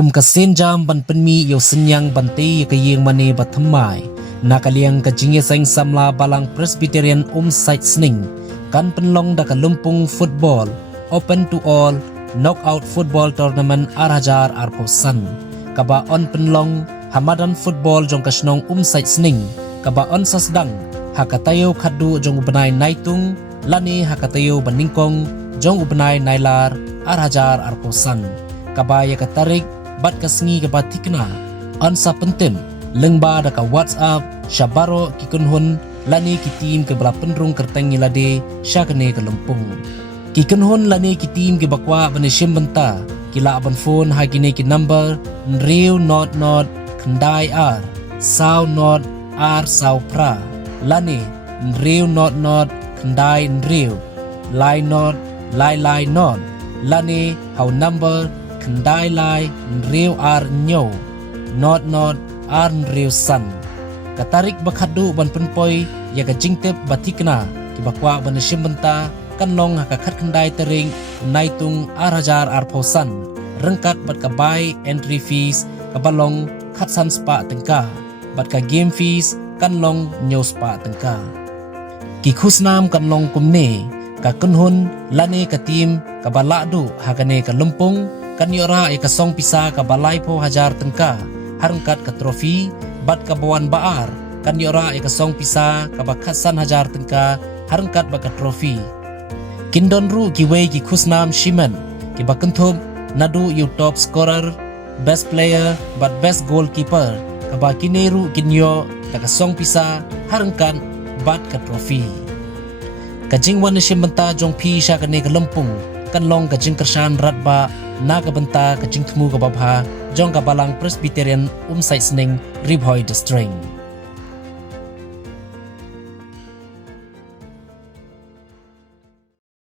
kum kasen jam ban penmi yo senyang bante ke yeng mane bathamai nakaliang ka jingye saing samla balang Presbyterian site sning kan penlong da ka lumpung football open to all knockout football tournament arhajar arposan kaba on penlong hamadan football jong kasnong site sning kaba on sasdang hakatayo khadu jong ubenai naitung lani hakatayo baningkong jong ubenai nailar arhajar arposan kaba ya katarik bat kasngi kaba tikna on sa pentim lengba da ka WhatsApp syabaro kikunhun lani kitim ke bala penrung kerteng ngilade syakane ke lempung kikunhun lani kitim ke bakwa banishim benta kila aban phone hagine ki number nriu not khandai r saw not r saw pra lani nriu not khandai nriu lai not lani how number khandai lai nriu r nyo not r nriu san katarik bakhadu ban penpoi ya ka jingtep batikna ki bakwa ban shimbenta kanlong hakakhat khandai tering naitung arhajar arphosan rengkat bat ka buy entry fees kabalong khatsan spa tengka bat ka game fees kanlong nyo spa tengka ki khusnam kanlong kumne ka kunhun lane ka team ka baladu hakane ka lumpung kanyora e ka song pisa ka balai po hajar tengka harengkat ka trofi bat ka bawan baar kanyora e ka song pisa ka bakhasan hajar tengka harengkat ba ka trofi kindon ru ki wei ki khusnam shiman ki bakenthum nadu you top scorer best player but best goalkeeper ka ba kineru kinyo ka song pisa harengkat bat ka trofi kajingwan shimbenta jong pi sha kane ka lempung kanlong kajing kersan ratba naga benta kajing temu ka babha jong ka balang Presbyterian site sning ribhoi district